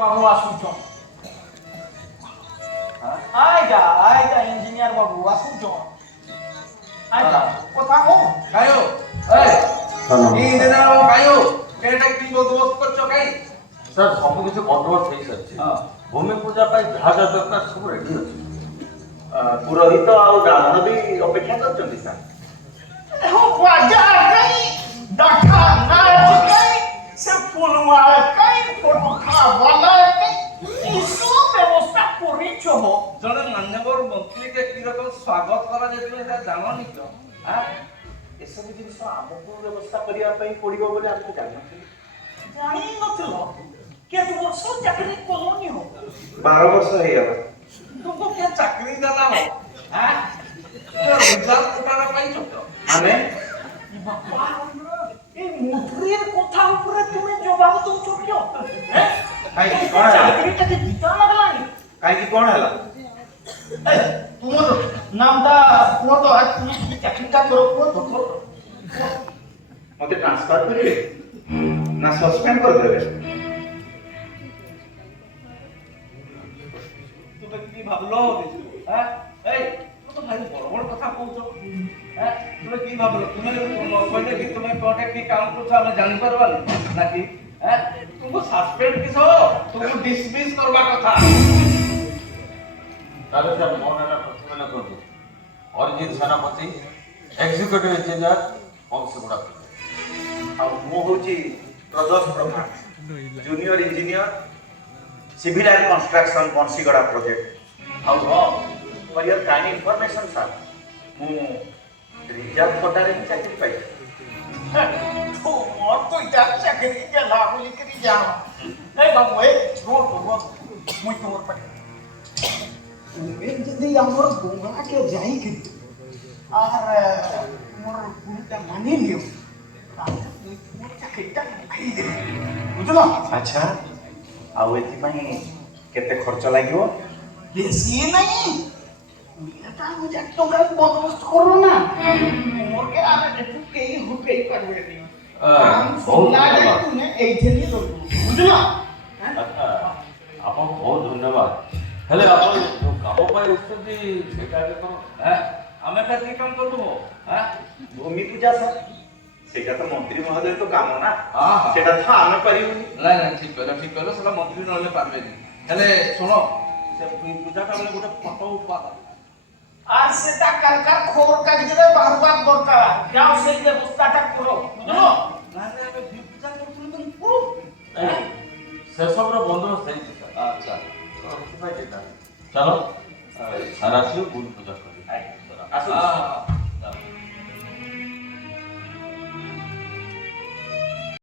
বাবু আসুছ আইটা ইঞ্জিনিয়ার বাবু আসুছ আইটা কথা কো কায়ো এই ইঞ্জিনিয়ার বাবু কায়ো এটা কি বন্দোবস্ত করছো কাই স্যার ସବୁ କିଛି ବନ୍ଦୋବସ୍ତ ହେଇସାରିଛି ଭୂମି ପୂଜା ପାଇଁ ଯାହା ଯାହା ଦରକାର ସବୁ ରେଡି ଅଛି ପୁରୋହିତ ଆଉ ବ୍ରାହ୍ମଣ ବି ଅପେକ୍ଷା କରିଛନ୍ତି ସାର୍ हो बाजार गई डाठा नाच गई से फुलवाड़ गई फोटो वाला गई इसो व्यवस्था করিছ हो জনে মাননীয় মন্ত্রীকে কি রকম স্বাগত করা যেত এটা জানি তো হ্যাঁ ଏସବୁ ଜିନିଷ ଆମକୁ ବ୍ୟବସ୍ଥା କରିବା ପାଇଁ ପଡ଼ିବ ବୋଲି ଆମେ ତ ଜାଣିନଥିଲୁ জানি নছিল কেত বর্ষ চাকরি কলোনি हो 12 ବର୍ଷ ହେଇଗଲା तुमको क्या चाकरी देना हो हैं रिजल्ट उठाना पाई तो ଆମେ বাবা এই মন্ত্রীর কথা উপরে তুমি জবাব দউছ কিও হ্যাঁ କାହିଁକି କ'ଣ ହେଲା চাকরিটাকে দিতা লাগলানি କାହିଁକି କ'ଣ ହେଲା তোমার নামটা কুহ তো আর তুমি কি চাকরিটা করো কুহ তো ମୋତେ ଟ୍ରାନ୍ସଫର କରିବେ ନା ସସ୍ପେଣ୍ଡ କରିଦେବେ তুমি কি ভাবলো হ্যাঁ এই তুমি তো ভাই বড় বড় কথা কইছো হ্যাঁ তুমি কি ভাবলো তুমি কইলে কি তুমি কোটে কি কাম করছো আমি জানি পারবানি নাকি হ্যাঁ তুমি সসপেন্ড কিছো তুমি ডিসমিস করবা কথা ତାହେଲେ ସାର୍ ମୋ ନାଁ ପ୍ରଥମେ ଲେଖନ୍ତୁ ଅରିଜିତ ସେନାପତି ଏକ୍ଜିକ୍ୟୁଟିଭ ଇଞ୍ଜିନିୟର ବଂଶୀଗୁଡ଼ା ଆଉ ମୁଁ ହେଉଛି Pradosh Pradhan junior engineer civil and construction Banshigada project ଆଉ for your kind information sir ମୁଁ ରିଜର୍ଭ କୋଟାରେ ହିଁ ଚାକିରି ପାଇଛି তোমার তো এটা চাকরি গেলা বলি কি জানো এই বাবু এই রোড মুই তোমার পাই তুমি যদি আমার গোমাকে যাই কিন্তু আর মোর গুণটা মানি নিও তাহলে মুই তোমার চাকরিটা খাই দেব বুঝলো ଆଚ୍ଛା ଆଉ ଏଥିପାଇଁ କେତେ ଖର୍ଚ୍ଚ ଲାଗିବ বেশি নাই এটা আমি এক টাকা বন্দোবস্ত করো না মোরকে আর একটু কেই হুকেই পারবে নি সোনা যাই তুমি এইখানে রইব বুঝলো ଆଚ୍ଛା ଆପଣଙ୍କୁ ବହୁତ ଧନ୍ୟବାଦ ହେଲେ ଆପଣ ଯେଉଁ କାମ ପାଇଁ ଆସିଛନ୍ତି ସେଇଟା ଏବେ କ'ଣ হ্যাঁ আমি একটা কি কাম করব হ্যাঁ ଭୂମି ପୂଜା ସାର୍ ସେଇଟା ତ ମନ୍ତ୍ରୀ ମହୋଦୟଙ୍କ କାମ ନା ହଁ, ହଁ। ସେଇଟା ତ ଆମେ ପାରିବୁନି নাই নাই ঠিক কইলো সেটা মন্ত্রী নহলে পারবেনি হেলে শোনো সে পূজাটা বলে গোটে ফটো উঠবা আর সেটা কালকার খবর কাগজে বারবার দরকার যাও সেই ব্যবস্থাটা করো বুঝলো না না আমি পূজা করছিলাম কিন্তু পুরো ସେସବୁର ବନ୍ଦୋବସ୍ତ ହେଇଛି ସାର୍ আচ্ছা ତ ସେଥିପାଇଁ ଚିନ୍ତା ନାହିଁ ଚାଲ ସାର୍ ଆସିବେ ଭୂମି ପୂଜା କରିବେ ଆସନ୍ତୁ হ্যাঁ